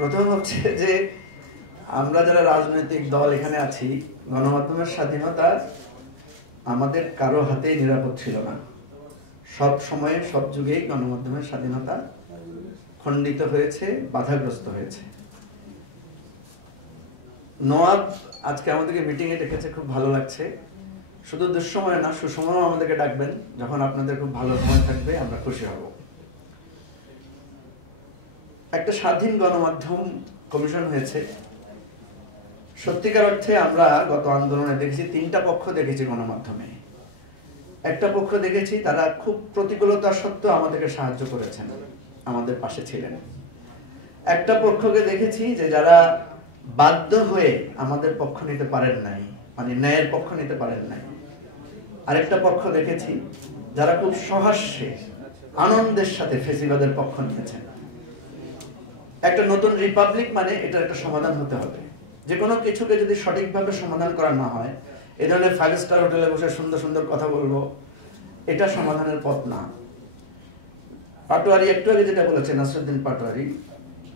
প্রথম হচ্ছে যে আমরা যারা রাজনৈতিক দল এখানে আছি, গণমাধ্যমের স্বাধীনতা আমাদের কারো হাতেই নিরাপদ ছিল না। সব সময়ে সব যুগেই গণমাধ্যমের স্বাধীনতা খণ্ডিত হয়েছে, বাধাগ্রস্ত হয়েছে। নওয়াব আজকে আমাদেরকে মিটিংয়ে ডেকেছে, খুব ভালো লাগছে। শুধু দুঃসময় না, সুসময়েও আমাদেরকে ডাকবেন, যখন আপনাদের খুব ভালো সময় থাকবে আমরা খুশি হব। একটা স্বাধীন গণমাধ্যম কমিশন হয়েছে। সত্যিকার অর্থে আমরা গত আন্দোলনে দেখেছি তিনটা পক্ষ দেখেছি গণমাধ্যমে। একটা পক্ষ দেখেছি তারা খুব প্রতিকূলতা সত্ত্বেও আমাদেরকে সাহায্য করেছেন, আমাদের পাশে ছিলেন। একটা পক্ষকে দেখেছি যে যারা বাধ্য হয়ে আমাদের পক্ষ নিতে পারেন নাই, মানে ন্যায়ের পক্ষ নিতে পারেন নাই। আরেকটা পক্ষ দেখেছি যারা খুব সহাস্যে আনন্দের সাথে ফেসিবাদের পক্ষ নিয়েছেন। একটা নতুন রিপাবলিক মানে এটার একটা সমাধান হতে হবে। যে কোনো কিছুকে যদি সঠিকভাবে সমাধান করা না হয়, এই ধরনের 5 স্টার হোটেলে বসে সুন্দর সুন্দর কথা বলবো, এটা সমাধানের পথ না। পাটোয়ারি একটু আগে যেটা বলেছেন, নাসরুদ্দিন পাটোয়ারি,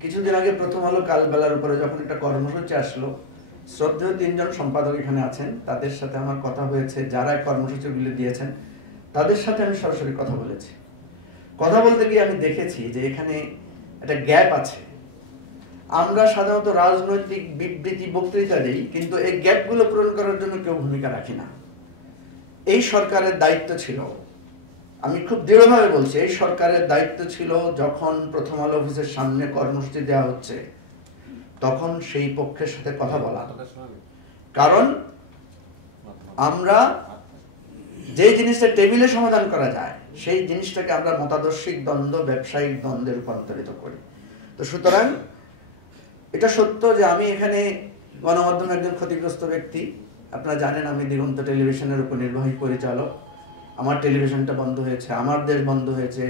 কিছুদিন আগে প্রথম আলো কালবেলার উপরে যখন একটা কর্মসূচি আসলো, শ্রদ্ধেয় 3 জন সম্পাদক এখানে আছেন, তাদের সাথে আমার কথা হয়েছে। যারা কর্মসূচিগুলি দিয়েছেন তাদের সাথে আমি সরাসরি কথা বলেছি। কথা বলতে গিয়ে আমি দেখেছি যে এখানে একটা গ্যাপ আছে। আমরা সাধারণত রাজনৈতিক বিবৃতি বক্তৃতা দিই, কিন্তু এই গ্যাপগুলো পূরণ করার জন্য কেউ ভূমিকা রাখি না। এই সরকারের দায়িত্ব ছিল, আমি খুব দৃঢ়ভাবে বলছি, এই সরকারের দায়িত্ব ছিল যখন প্রথম আলো অফিসের সামনে কর্মসূচি দেওয়া হচ্ছে তখন সেই পক্ষের সাথে কথা বলা। কারণ আমরা যে জিনিসটা টেবিলে সমাধান করা যায় সেই জিনিসটাকে আমরা মতাদর্শিক দ্বন্দ্ব, ব্যবসায়িক দ্বন্দ্বে রূপান্তরিত করি। তো সুতরাং এটা সত্য যে আমি এখানে গণমাধ্যমের একজন ক্ষতিগ্রস্ত ব্যক্তি। আপনারা জানেন আমি দিগন্ত টেলিভিশনের উপনির্বাহী পরিচালক। আমার টেলিভিশনটা বন্ধ হয়েছে, আমার দেশ বন্ধ হয়েছে,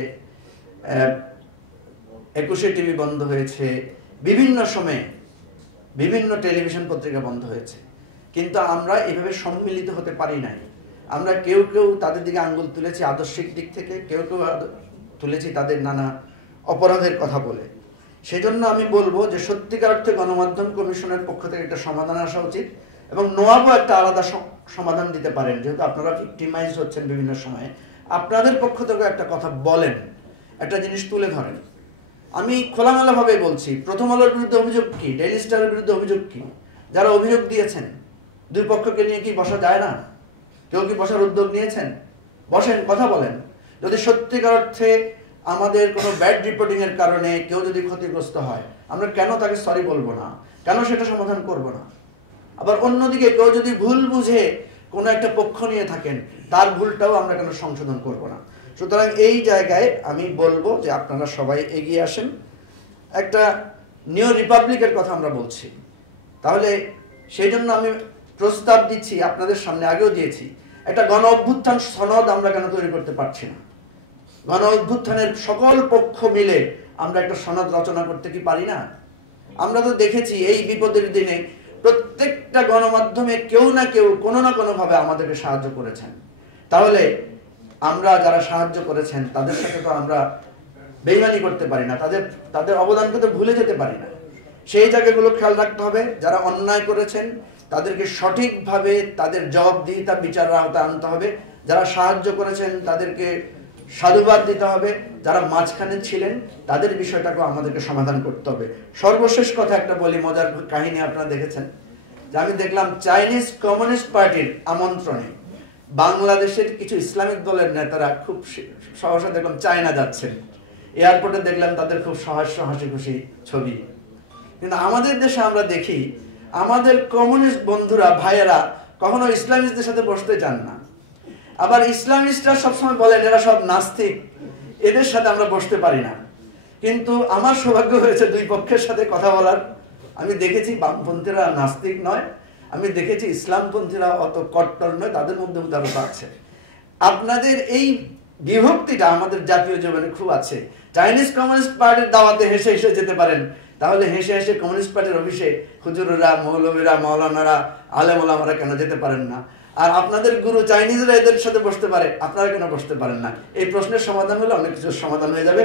21 টিভি বন্ধ হয়েছে, বিভিন্ন সময়ে বিভিন্ন টেলিভিশন পত্রিকা বন্ধ হয়েছে। কিন্তু আমরা এভাবে সম্মিলিত হতে পারি নাই। আমরা কেউ কেউ তাদের দিকে আঙ্গুল তুলেছি আদর্শিক দিক থেকে, কেউ কেউ তুলেছি তাদের নানা অপরাধের কথা বলে। সেজন্য আমি বলবো যে সত্যিকার অর্থে গণমাধ্যম কমিশনের পক্ষ থেকে একটা সমাধান আসা উচিত, এবং নোয়াবও একটা আলাদা সমাধান দিতে পারেন। যেহেতু আপনারা ভিক্টিমাইজ হচ্ছেন বিভিন্ন সময়ে, আপনাদের পক্ষ থেকে একটা কথা বলেন, একটা জিনিস তুলে ধরেন। আমি খোলামেলাভাবে বলছি, প্রথম আলোর বিরুদ্ধে অভিযোগ কি, ডেইলি স্টারের বিরুদ্ধে অভিযোগ কি? যারা অভিযোগ দিয়েছেন দুই পক্ষকে নিয়ে কি বসা যায় না? কেউ কি বসার উদ্যোগ নিয়েছেন? বসেন, কথা বলেন। যদি সত্যিকার অর্থে আমাদের কোনো ব্যাড রিপোর্টিং এর কারণে কেউ যদি ক্ষতিগ্রস্ত হয়, আমরা কেন তাকে সরি বলবো না? কেন সেটা সমাধান করব না? আবার অন্যদিকে কেউ যদি ভুল বুঝে কোনো একটা পক্ষ নিয়ে থাকেন, তার ভুলটাও আমরা কেন সংশোধন করব না? সুতরাং এই জায়গায় আমি বলবো যে আপনারা সবাই এগিয়ে আসেন। একটা নিউ রিপাবলিকের কথা আমরা বলছি, তাহলে সেই জন্য আমি প্রস্তাব দিচ্ছি আপনাদের সামনে, আগেও দিয়েছি, একটা গণ অভ্যুত্থান সনদ আমরা কেন তৈরি করতে পারছি না? গণ অভ্যুত্থানের সকল পক্ষ মিলে আমরা একটা সনদ রচনা করতে কি পারি না? আমরা তো দেখেছি এই বিপদের দিনে প্রত্যেকটা গণমাধ্যমে কেউ না কেউ কোনো না কোনো ভাবে আমাদেরকে সাহায্য করেছেন। তাহলে আমরা যারা সাহায্য করেছেন তাদের সাথে তো আমরা বেইমানি করতে পারি না, তাদের অবদানকে তো ভুলে যেতে পারি না। সেই জায়গাগুলো খেয়াল রাখতে হবে। যারা অন্যায় করেছেন তাদেরকে সঠিকভাবে তাদের জবাবদিহিতা বিচারের আওতায় আনতে হবে। যারা সাহায্য করেছেন তাদেরকে সাধুবাদ দিতে হবে। যারা মাঝখানে ছিলেন তাদের বিষয়টাকেও আমাদেরকে সমাধান করতে হবে। সর্বশেষ কথা একটা বলি, মজার কাহিনী আপনারা দেখেছেন যে আমি দেখলাম চাইনিজ কমিউনিস্ট পার্টির আমন্ত্রণে বাংলাদেশের কিছু ইসলামিক দলের নেতারা খুব সহসা দেখলাম চায়না যাচ্ছেন। এয়ারপোর্টে দেখলাম তাদের খুব সহাস্য হাসি খুশি ছবি। কিন্তু আমাদের দেশে আমরা দেখি আমাদের কমিউনিস্ট বন্ধুরা, ভাইয়েরা কখনো ইসলামিস্টদের সাথে বসতে চান না। আবার ইসলামিস্টরা সবসময় বলেন এরা সব নাস্তিক, এদের সাথে আমরা বসতে পারি না। কিন্তু আমার সৌভাগ্য হয়েছে দুই পক্ষের সাথে কথা বলার। আমি দেখেছি বামপন্থীরা নাস্তিক নয়, আমি দেখেছি ইসলামপন্থীরা অত কট্টর নয়, তাদের মধ্যে উদারতা আছে। আপনাদের এই বিভক্তিটা আমাদের জাতীয় জীবনে খুব আছে। চাইনিজ কমিউনিস্ট পার্টির দাওয়াতে হেসে হেসে যেতে পারেন, তাহলে হেসে হেসে কমিউনিস্ট পার্টির অফিসে হুজুররা, মৌলবীরা, মাওলানারা, আলেম ওলামারা কেন যেতে পারেন না? আর আপনাদের গুরু চাইনিজরা এদের সাথে বসতে পারে, আপনারা কেন বসতে পারেন না? এই প্রশ্নের সমাধান হলে অনেক কিছুর সমাধান হয়ে যাবে।